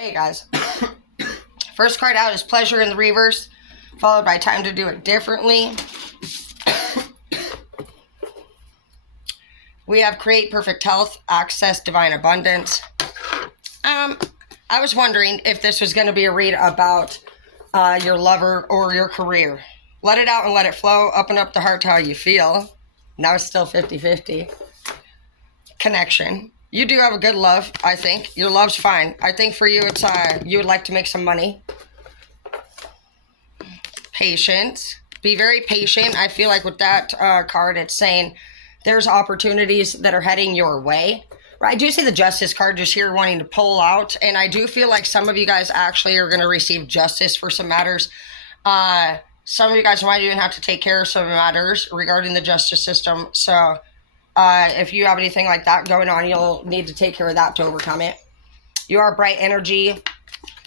Hey guys, first card out is Pleasure in the Reverse, followed by Time to Do It Differently. We have Create Perfect Health, Access Divine Abundance. I was wondering if this was going to be a read about your lover or your career. Let it out and let it flow. Open up the heart to how you feel. Now it's still 50-50. Connection. You do have a good love, I think. Your love's fine. I think for you, it's you would like to make some money. Patience. Be very patient. I feel like with that card, it's saying there's opportunities that are heading your way. I do see the Justice card just here wanting to pull out, and I do feel like some of you guys actually are going to receive justice for some matters. Some of you guys might even have to take care of some matters regarding the justice system. So if you have anything like that going on, you'll need to take care of that to overcome it. You are bright energy.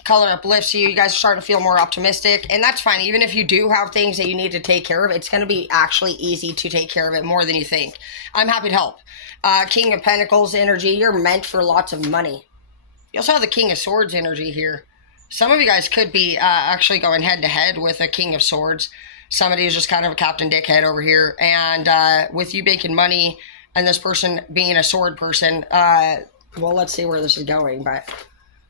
Color uplifts you. You guys are starting to feel more optimistic, and that's fine. Even if you do have things that you need to take care of, it's going to be actually easy to take care of it more than you think. I'm happy to help. King of Pentacles energy. You're meant for lots of money. You also have the King of Swords energy here. Some of you guys could be actually going head to head with a King of Swords. Somebody who's just kind of a Captain Dickhead over here, and with you making money and this person being a sword person, well, let's see where this is going, but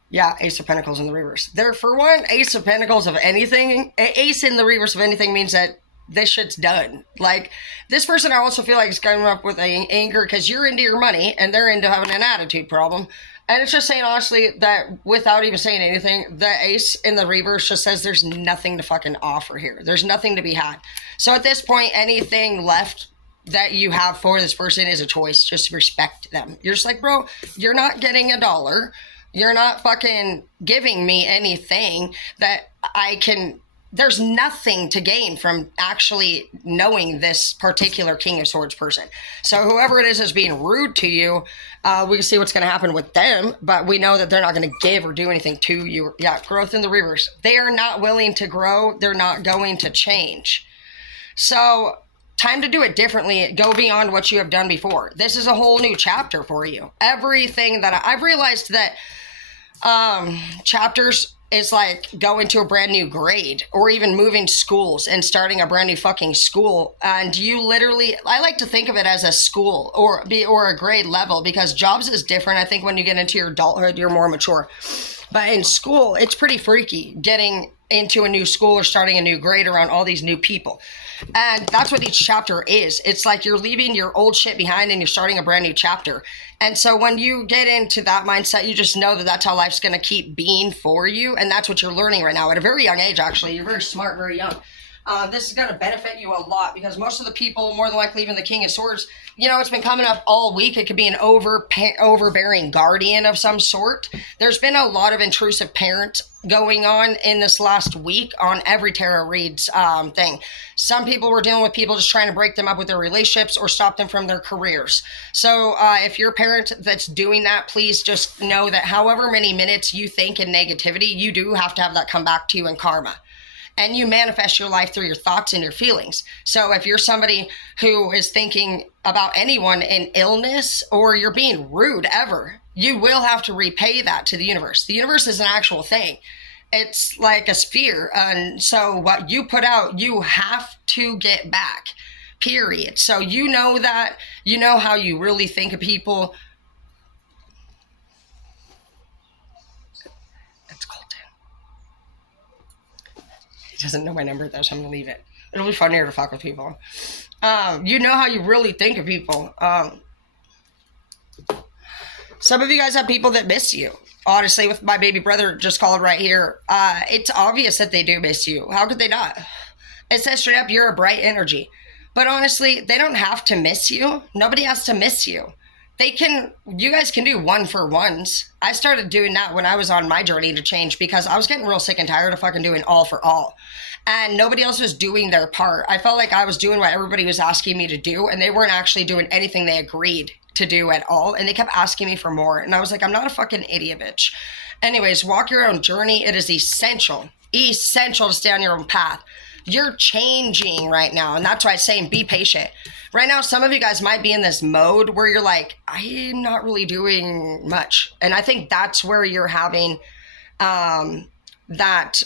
yeah, Ace of Pentacles in the reverse. There, for one, Ace of Pentacles of anything, Ace in the reverse of anything means that this shit's done. Like, this person I also feel like is coming up with anger because you're into your money and they're into having an attitude problem. And it's just saying, honestly, that without even saying anything, the Ace in the reverse just says there's nothing to fucking offer here. There's nothing to be had. So at this point, anything left that you have for this person is a choice. Just respect them. You're just like, bro, you're not getting $1. You're not fucking giving me anything that I can. There's nothing to gain from actually knowing this particular King of Swords person. So whoever it is being rude to you, we can see what's going to happen with them, but we know that they're not going to give or do anything to you. Yeah, growth in the reverse. They are not willing to grow. They're not going to change. So time to do it differently. Go beyond what you have done before. This is a whole new chapter for you. Everything that I've realized that chapters is like going to a brand new grade or even moving schools and starting a brand new fucking school. And you literally, I like to think of it as a school or a grade level, because jobs is different. I think when you get into your adulthood, you're more mature. But in school, it's pretty freaky getting into a new school or starting a new grade around all these new people. And that's what each chapter is. It's like you're leaving your old shit behind and you're starting a brand new chapter. And so when you get into that mindset, you just know that that's how life's going to keep being for you. And that's what you're learning right now at a very young age, actually. You're very smart, very young. This is going to benefit you a lot, because most of the people, more than likely even the King of Swords, you know, it's been coming up all week. It could be an overbearing guardian of some sort. There's been a lot of intrusive parent going on in this last week on every tarot reads thing. Some people were dealing with people just trying to break them up with their relationships or stop them from their careers. So if you're a parent that's doing that, please just know that however many minutes you think in negativity, you do have to have that come back to you in karma. And you manifest your life through your thoughts and your feelings. So if you're somebody who is thinking about anyone in illness or you're being rude ever, you will have to repay that to the universe. The universe is an actual thing. It's like a sphere. And so what you put out, you have to get back, period. So you know that, you know how you really think of people. Doesn't know my number though, so I'm gonna leave it. It'll be funnier to fuck with people. You know how you really think of people. Some of you guys have people that miss you. Honestly, with my baby brother just called right here, it's obvious that they do miss you. How could they not? It says straight up, you're a bright energy. But honestly, they don't have to miss you. Nobody has to miss you. You guys can do one for ones. I started doing that when I was on my journey to change, because I was getting real sick and tired of fucking doing all for all. And nobody else was doing their part. I felt like I was doing what everybody was asking me to do, and they weren't actually doing anything they agreed to do at all. And they kept asking me for more. And I was like, I'm not a fucking idiot, bitch. Anyways, walk your own journey. It is essential to stay on your own path. You're changing right now. And that's why I'm saying be patient. Right now, some of you guys might be in this mode where you're like, I'm not really doing much. And I think that's where you're having that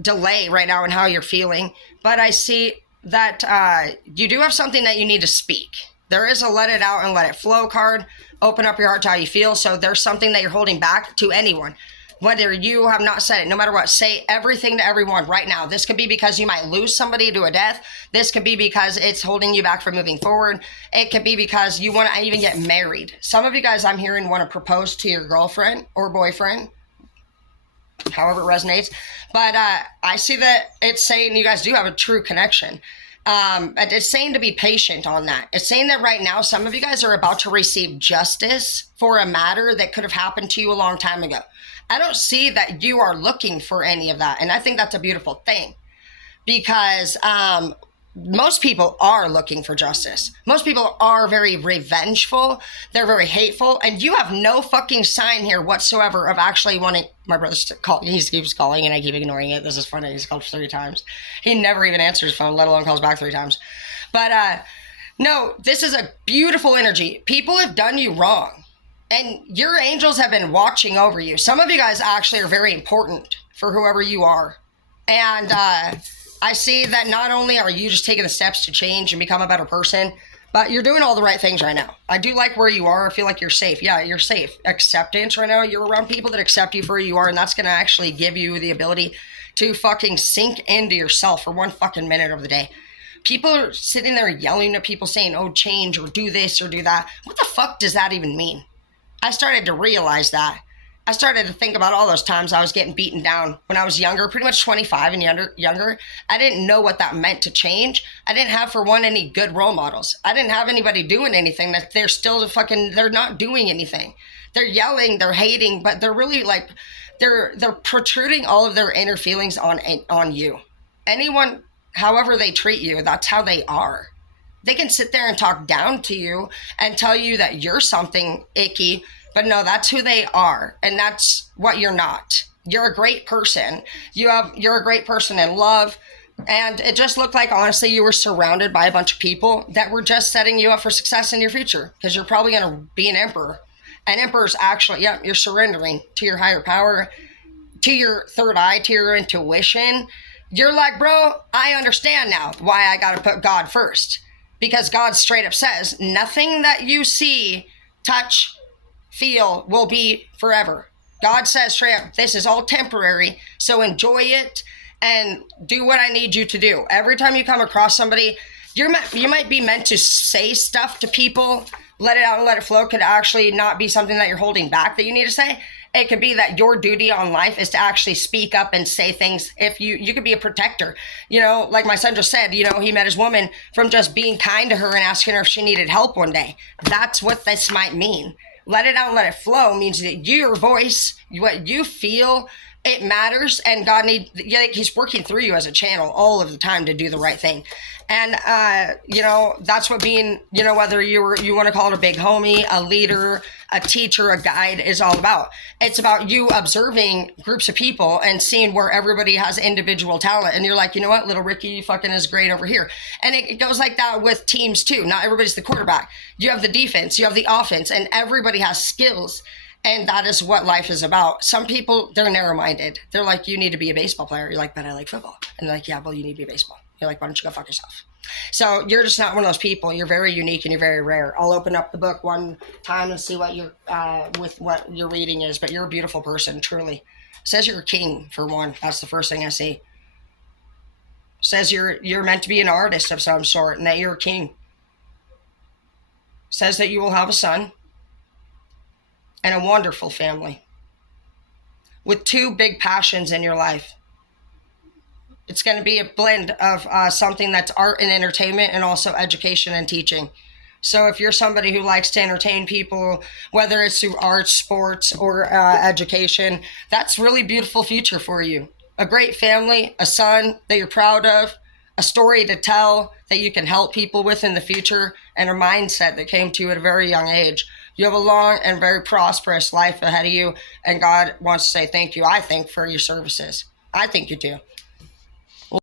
delay right now in how you're feeling. But I see that you do have something that you need to speak. There is a let it out and let it flow card. Open up your heart to how you feel. So there's something that you're holding back to anyone. Whether you have not said it, no matter what, say everything to everyone right now. This could be because you might lose somebody to a death. This could be because it's holding you back from moving forward. It could be because you want to even get married. Some of you guys I'm hearing want to propose to your girlfriend or boyfriend, however it resonates. But I see that it's saying you guys do have a true connection. It's saying to be patient on that. It's saying that right now, some of you guys are about to receive justice for a matter that could have happened to you a long time ago. I don't see that you are looking for any of that. And I think that's a beautiful thing because most people are looking for justice. Most people are very revengeful. They're very hateful. And you have no fucking sign here whatsoever of actually wanting my brother's to call. He keeps calling and I keep ignoring it. This is funny. He's called 3 times. He never even answers his phone, let alone calls back 3 times. But no, this is a beautiful energy. People have done you wrong. And your angels have been watching over you. Some of you guys actually are very important for whoever you are. And I see that not only are you just taking the steps to change and become a better person, but you're doing all the right things right now. I do like where you are. I feel like you're safe. Yeah, you're safe. Acceptance right now. You're around people that accept you for who you are. And that's going to actually give you the ability to fucking sink into yourself for 1 fucking minute of the day. People are sitting there yelling at people saying, oh, change or do this or do that. What the fuck does that even mean? I started to realize that. I started to think about all those times I was getting beaten down when I was younger, pretty much 25 and younger. I didn't know what that meant to change. I didn't have, for one, any good role models. I didn't have anybody doing anything. That they're not doing anything. They're yelling, they're hating, but they're really like, they're protruding all of their inner feelings on you. Anyone, however they treat you, that's how they are. They can sit there and talk down to you and tell you that you're something icky, but no, that's who they are. And that's what you're not. You're a great person. You're a great person in love. And it just looked like, honestly, you were surrounded by a bunch of people that were just setting you up for success in your future because you're probably going to be an emperor. An emperor's actually, you're surrendering to your higher power, to your third eye, to your intuition. You're like, bro, I understand now why I got to put God first. Because God straight up says, nothing that you see, touch, feel will be forever. God says straight up, this is all temporary, so enjoy it and do what I need you to do. Every time you come across somebody, you might be meant to say stuff to people, let it out and let it flow could actually not be something that you're holding back that you need to say. It could be that your duty on life is to actually speak up and say things. If you could be a protector, like my son just said, he met his woman from just being kind to her and asking her if she needed help one day. That's what this might mean. Let it out and let it flow means that your voice, what you feel, it matters. And God he's working through you as a channel all of the time to do the right thing. And, that's what being, whether you want to call it a big homie, a leader, a teacher, a guide is all about. It's about you observing groups of people and seeing where everybody has individual talent. And you're like, you know what, little Ricky fucking is great over here. And it goes like that with teams too. Not everybody's the quarterback. You have the defense, you have the offense, and everybody has skills. And that is what life is about. Some people, they're narrow-minded. They're like, you need to be a baseball player. You're like, but I like football. And they're like, yeah, well, you need to be a baseball. You're like, why don't you go fuck yourself? So you're just not one of those people. You're very unique and you're very rare. I'll open up the book one time and see what what your reading is. But you're a beautiful person, truly. It says you're a king, for one. That's the first thing I see. It says you're meant to be an artist of some sort and that you're a king. It says that you will have a son and a wonderful family with 2 big passions in your life. It's going to be a blend of something that's art and entertainment and also education and teaching. So if you're somebody who likes to entertain people, whether it's through art, sports, or education, that's really beautiful future for you. A great family, a son that you're proud of, a story to tell that you can help people with in the future, and a mindset that came to you at a very young age. You have a long and very prosperous life ahead of you, and God wants to say thank you, I think, for your services. I think you do.